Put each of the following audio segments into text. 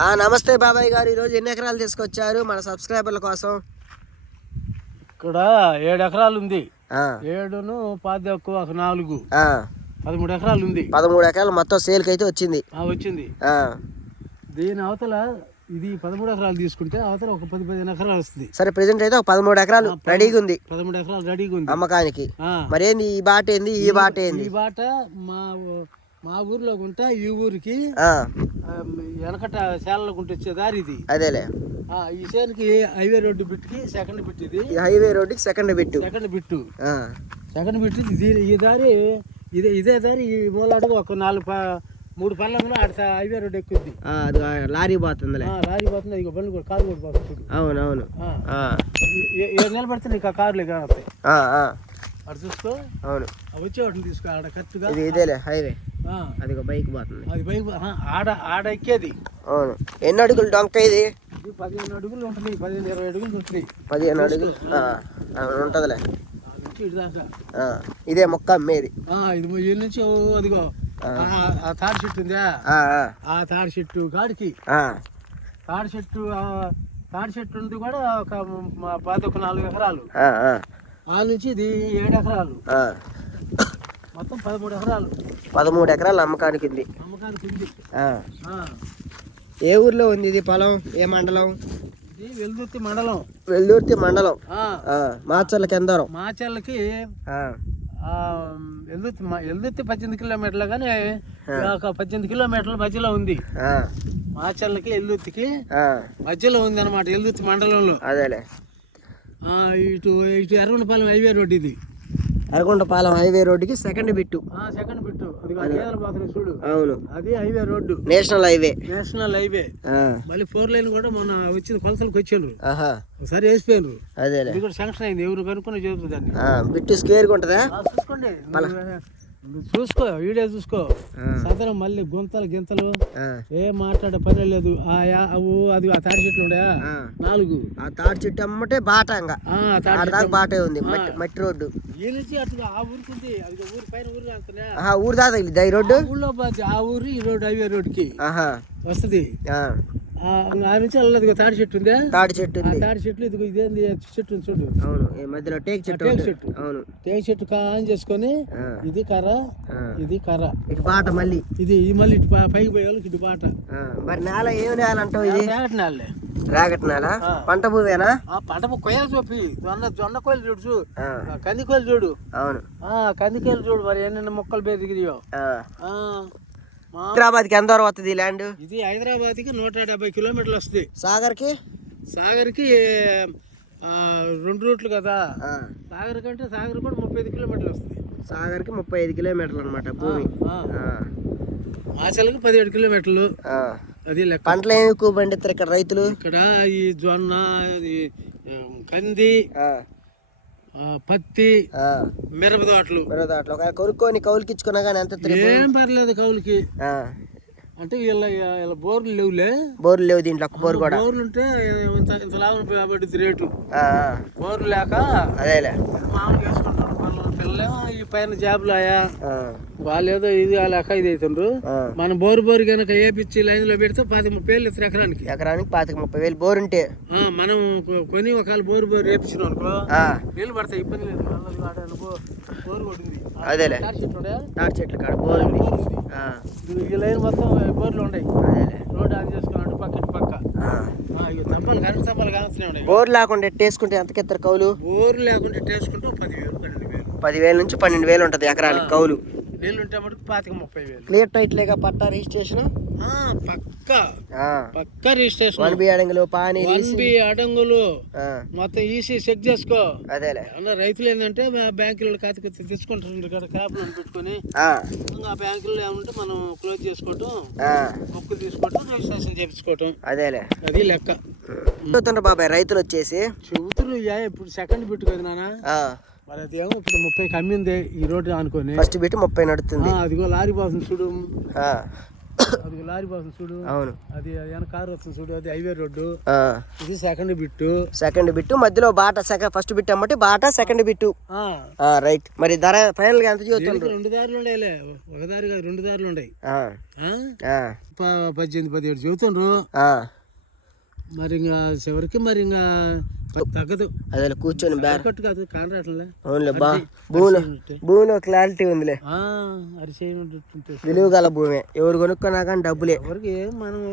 ఆ నమస్తే బాబాయ్ గారు. ఈరోజు ఎన్ని ఎకరాలు తీసుకొచ్చారు మన సబ్స్క్రైబర్ల కోసం? ఇక్కడ ఏడు ఎకరాలు ఉంది. ఏడును పాదకు ఒక నాలుగు. పదమూడు ఎకరాలు ఉంది. పదమూడు ఎకరాలు మొత్తం సేల్కి అయితే వచ్చింది. వచ్చింది. దీని అవతల ఇది పదమూడు ఎకరాలు తీసుకుంటే అవతల ఒక పది పదిహేను ఎకరాలు వస్తుంది. సరే ప్రెసెంట్ అయితే ఒక పదమూడు ఎకరాలు రెడీగా ఉంది. పదమూడు ఎకరాలు రెడీగా ఉంది. అమ్మకానికి. మరేంది ఈ బాట ఏంది? ఈ బాట ఏంది? ఈ బాట మా మా ఊర్లో గుంట ఈ ఊరికి వెనకట శాలలో గుంట వచ్చే దారి ఇది. అదేలే. ఈ చేనికి హైవే రోడ్డు బిట్టుకి సెకండ్ బిట్ ఇది హైవే రోడ్డుకి second bit second bit second bit ఇది ఈ దారి ఇదే ఇదే దారి ఈ మూలాడు ఒక నాలుగు మూడు పళ్ళంలో ఆడ హైవే రోడ్డు ఎక్కుద్ది. లారీ పోతుందిలే. ఆ, లారీ పోతుంది ఇక బండ్లు కూడా కారు కూడా పోతుంది. అవును అవును ఏడు నెలలు పడితే నీకు ఆ కార్లు ఆ, అటు చూసుకో. అవును. వచ్చే వాటిని తీసుకో ఆడ ఇది ఇదేలే హైవే. అది ఒక బైక్ పోతుంది. అది బైక్ ఆడ ఆడ ఎక్కేది. అవును. ఎన్ని అడుగులు డొంక ఇది? పదిహేను అడుగులు ఉంటుంది పదిహేను ఇరవై అడుగులు ఉంటుంది. పదిహేను అడుగులు. ఉంటుందిలే. ఇదే మొక్క అమ్మేది. ఇది మొ- ఈ నుంచి అదిగో. ఆ, తాడి చెట్టు ఉందా? ఆ, తాడి చెట్టు కాడికి. తాడి చెట్టు తాడి చెట్టు ఉంది కూడా ఒక పది ఒక నాలుగు ఎకరాలు. ఆ, నుంచి ఇది ఏడు ఎకరాలు. మొత్తం పదమూడు ఎకరాలు. పదమూడు ఎకరాలు అమ్మకానికి ఉంది. ఏ ఊర్లో ఉంది ఇది పొలం? ఏ మండలం? ఇది వెల్దుర్తి మండలం. వెల్లూర్తి మండలం. మాచర్ల కెందరం. మాచర్లకి మా- ఎల్దుర్తి పద్దెనిమిది కిలోమీటర్లు కానీ ఒక పద్దెనిమిది కిలోమీటర్ల మధ్యలో ఉంది. మాచర్లకి ఎల్దుర్తికి ఆ, మధ్యలో ఉంది అనమాట ఎల్దుర్తి మండలంలో. అదేలే. ఇటు ఇటు ఎర్రగొండపాలెం హైవే రోడ్ ఇది. అరగుంటపాలెం హైవే రోడ్డుకి సెకండ్ బిట్టు. ఆ, సెకండ్ బిట్టు. అది చూడు. అవును. అది highway road. National highway. National highway. మళ్ళీ ఫోర్ లైన్ కూడా మొన్న వచ్చింది కొలతలకు వచ్చారు. ఆహా. ఒకసారి వేసిపోయారు కూడా శాంక్షన్ అయింది ఎవరు కనుక్కొని ఆ, బిట్టు స్క్వేర్గా ఉంటుందా? చూసుకోండి. చూసుకో వీడియో చూసుకో. ఆ, సదరం మళ్ళీ గుంతలు గింతలు. ఆ, ఏం మాట్లాడే పని లేదు. ఆ అవు అది ఆ తాడి చెట్లు ఉండే ఆ. నాలుగు. ఆ తాడి చెట్టు అమ్మటే బాట ఇంకా. ఆ, తాడి ఆడ చెట్లు. దాకా బాటే ఉంది మట్టి రోడ్డు. అటు ఆ అది ఊరి పైన ఊరు కాస్తున్నా ఆహా ఊరు దాకా తగిలిద్దా ఈ రోడ్డు? ఊళ్ళో ఆ ఊరు ఈ రోడ్ హైవే రోడ్కి ఆహా. వస్తుంది. ఆ, నుంచి వెళ్ళదు తాడి చెట్టు ఉందే? తాడి చెట్టు ఉంది. తాడి చెట్లు ఇదిగో ఇదేంది చెట్టు చూడు. అవును ఈ మధ్యలో టేక్ చెట్టు టేకు. చెట్టు. అవును. తేగ చెట్టు కాన్ చేసుకొని ఇది కర్ర. ఇది కర్ర. ఇటు బాట మళ్ళీ. ఇది ఈ మళ్ళీ ఇటు పైకి పోయే వాళ్ళకి ఇటు బాట. మరి నేల ఏం నేల అంటావు ఇది? తేగటి నాళ్ళే రాగట్ నేల. పంట భూమేనా? ఆ పంట కొయ్యలు చూపి. జొన్న జొన్న కోయలు చూడు చూ. ఆ, ఆ, కంది కోయలు చూడు. అవును. ఆ కందికాయలు చూడు మరి ఎన్నెన్న మొక్కలు బెదిగినాయో. మా హైదరాబాద్కి ఎంత దూరం వస్తుంది ల్యాండ్ ఇది హైదరాబాద్కి నూట డెబ్బై కిలోమీటర్లు వస్తుంది. సాగర్కి? సాగర్కి ఆ, రెండు రూట్లు కదా. సాగర్ కంటే సాగర్ కూడా ముప్పై ఐదు కిలోమీటర్లు వస్తుంది. సాగర్కి ముప్పై ఐదు కిలోమీటర్లు అనమాట భూమి. ఆచలకి పదిహేడు కిలోమీటర్లు. అది లెక్క. పంటలు ఎక్కువ పండిస్తారు ఇక్కడ రైతులు? ఇక్కడ ఈ జొన్న కంది పత్తి. మిరప తోటలు మరి దాంట్లో ఒక కొనుక్కొని కౌలుకి ఇచ్చుకున్నా కానీ ఎంత? ఏం పర్లేదు కౌలుకి. ఆ, అంటే వీళ్ళ వీళ్ళ బోర్లు లేవులే. బోర్లు లేవు దీంట్లో ఒక్క బోర్ కూడా. బోర్లు ఉంటే ఇంత ఇంత లాభం పడుద్ది రేటు. బోర్లు లేక అదేలే. మామూలుగా ఈ పైన జాబులు ఆయా. వాళ్ళు ఏదో ఇది ఆ లెక్క ఇది అవుతుండ్రు. మన బోరు బోరు కనుక వేపించి లైన్లో పెడితే పది ముప్పై వేలు ఇస్తారు ఎకరానికి. ఎకరానికి పాతిక ముప్పై వేలు బోర్ ఉంటే. ఆ, మనం కొని ఒకవేళ బోరు బోరు వేపించినాం అనుకో నీళ్ళు పడతాయి ఇబ్బంది లేదు. బోరు కొట్టింది. అదేలే. తాడి చెట్ల కాడ బోర్ ఉంది. ఈ లైన్ మొత్తం బోర్లు ఉన్నాయి అదేలే. రోడ్ ఆన్ చేసుకున్నాడు పక్క. ఇటు పక్క బోర్ లేకుండా ఎట్టేసుకుంటే ఎంతకి ఇస్తారు కౌలు? బోరు లేకుండా టేసుకుంటే పదివేలు. పదివేల నుంచి పన్నెండు వేలు ఉంటుంది ఎకరానికి కౌలు. ఉంటే మటుకు పాతిక ముప్పై వేలు. క్లియర్ టైట్లేగా పట్టా రిజిస్ట్రేషన్? పక్క. పక్క రిజిస్ట్రేషన్. వన్ బి అడంగులు పానీ వన్ బి అడంగులు. మొత్తం ఈసీ చెక్ చేసుకో. అదేలే. రైతులు ఏంటంటే మా బ్యాంకులో ఖాతాకి తెచ్చుకుంటారు కదా క్యాబ్లో పెట్టుకొని. ఆ, బ్యాంకులో ఏమంటే మనం క్లోజ్ చేసుకోవటం తీసుకోవటం రిజిస్ట్రేషన్ చేయించుకోవటం అదేలే. అది లెక్క. బాబాయ్ రైతులు వచ్చేసి. చెబుతురు యా ఇప్పుడు సెకండ్ బిట్ కదా నాన్న ఆ, మరి అది ఏమో ఇప్పుడు ముప్పై కమ్మింది ఈ రోడ్డు అనుకొని. ఫస్ట్ బిట్ ముప్పై నడుస్తుంది ఆ, అదిగో లారీ పోతుంది చూడు. ఆ, అది లారీ పోతుంది చూడు. అవును. అది వెనక కారు వస్తుంది చూడు. అది హైవే రోడ్డు. ఇది సెకండ్ బిట్టు సెకండ్ బిట్టు మధ్యలో బాటా సెకండ్ ఫస్ట్ బిట్ అమ్మటి బాటా సెకండ్ బిట్టు రైట్ మరి ధర ఫైనల్గా ఎంత చూస్తుండ్రు? రెండు దారులు ఉండేలే. ఒక దారి కాదు రెండు దారులు ఉన్నాయి పద్దెనిమిది పదిహేడు చెబుతుండ్రు. ఆ. మరి ఇంకా చివరికి మరి ఇంకా తగ్గదు. అదే కూర్చొని బ్యార్ కట్టు కాదు కానరాట్లే అవునులే బా. భూమిలో భూమిలో క్లారిటీ ఉందిలే. అరిచేయకుంటుంటే విలువ గల భూమి. ఎవరు కొనుక్కున్నా కానీ డబ్బులే. ఎవరికి మనము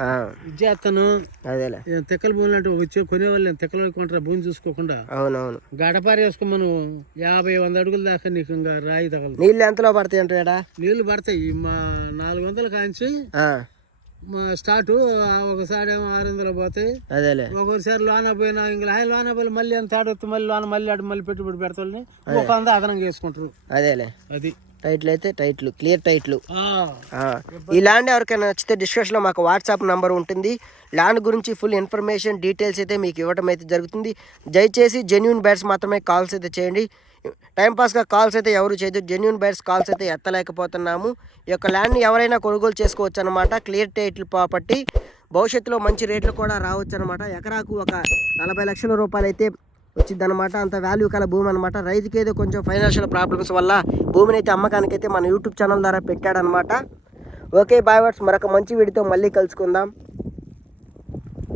ఆ, ఇది చేస్తాను అదేలే. తెక్కల భూములు అంటే వచ్చే కొనేవాళ్ళు తెక్కల కొంటారా? భూమి చూసుకోకుండా. అవునవును. గడపారి వేసుకో మనం. యాభై వంద అడుగుల దాకా నీకు ఇంకా రాయి తగలదు. నీళ్ళు ఎంతలో పడతాయి అంటాడా నీళ్ళు పడతాయి. మా నాలుగు వందలు కాంచి స్టార్ట్ ఒకసారి ఏమో ఆరు వందలు పోతాయి అదేలే ఒక్కొక్కసారి లోన పోయినా ఇంకా హాయ్ లోన పోయి మళ్ళీ ఎంత ఆడొచ్చు మళ్ళీ లోన మళ్ళీ ఆడ మళ్ళీ పెట్టుబడి పెడతాళ్ళని ఒక వంద అదనంగా వేసుకుంటారు అదేలే. అది. టైట్లు అయితే టైట్లు క్లియర్ టైట్లు. ఈ ల్యాండ్ ఎవరికైనా నచ్చితే డిస్క్రిప్షన్లో మాకు వాట్సాప్ నంబర్ ఉంటుంది. ల్యాండ్ గురించి ఫుల్ ఇన్ఫర్మేషన్ డీటెయిల్స్ అయితే మీకు ఇవ్వడం అయితే జరుగుతుంది. దయచేసి జెన్యున్ బైర్స్ మాత్రమే కాల్స్ అయితే చేయండి. టైంపాస్గా కాల్స్ అయితే ఎవరు చేయదు. జెన్యున్ బైర్స్ కాల్స్ అయితే ఎత్తలేకపోతున్నాము. ఈ యొక్క ల్యాండ్ని ఎవరైనా కొనుగోలు చేసుకోవచ్చు అనమాట క్లియర్ టైటిల్ ప్రాపర్టీ భవిష్యత్తులో మంచి రేట్లు కూడా రావచ్చు అనమాట ఎకరాకు ఒక నలభై లక్షల రూపాయలు అయితే వచ్చిందనమాట అంత వాల్యూ కల భూమి అనమాట రైతుకి ఏదో కొంచెం ఫైనాన్షియల్ ప్రాబ్లమ్స్ వల్ల భూమిని అయితే అమ్మకానికైతే మన యూట్యూబ్ ఛానల్ ద్వారా పెట్టాడనమాట ఓకే బాయ్ వర్డ్స్ మరొక మంచి వీడియోతో మళ్ళీ కలుసుకుందాం.